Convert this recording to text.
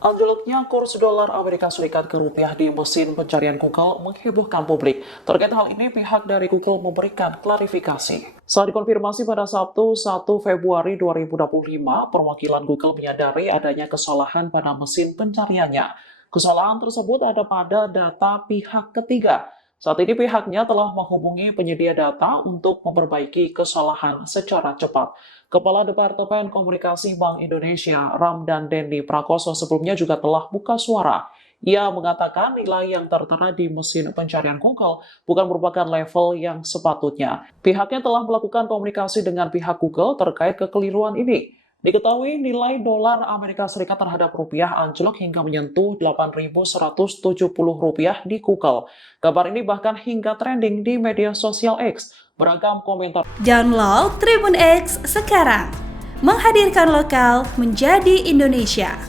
Anjloknya kurs dolar Amerika Serikat ke rupiah di mesin pencarian Google menghebohkan publik. Terkait hal ini, pihak dari Google memberikan klarifikasi. Saat dikonfirmasi pada Sabtu 1 Februari 2025, perwakilan Google menyadari adanya kesalahan pada mesin pencariannya. Kesalahan tersebut ada pada data pihak ketiga. Saat ini pihaknya telah menghubungi penyedia data untuk memperbaiki kesalahan secara cepat. Kepala Departemen Komunikasi Bank Indonesia, Ramdan Dendi Prakoso, sebelumnya juga telah buka suara. Ia mengatakan nilai yang tertera di mesin pencarian Google bukan merupakan level yang sepatutnya. Pihaknya telah melakukan komunikasi dengan pihak Google terkait kekeliruan ini. Diketahui nilai dolar Amerika Serikat terhadap rupiah anjlok hingga menyentuh Rp8.170 di Google. Kabar ini bahkan hingga trending di media sosial X. Beragam komentar. Download Tribun X sekarang, menghadirkan lokal menjadi Indonesia.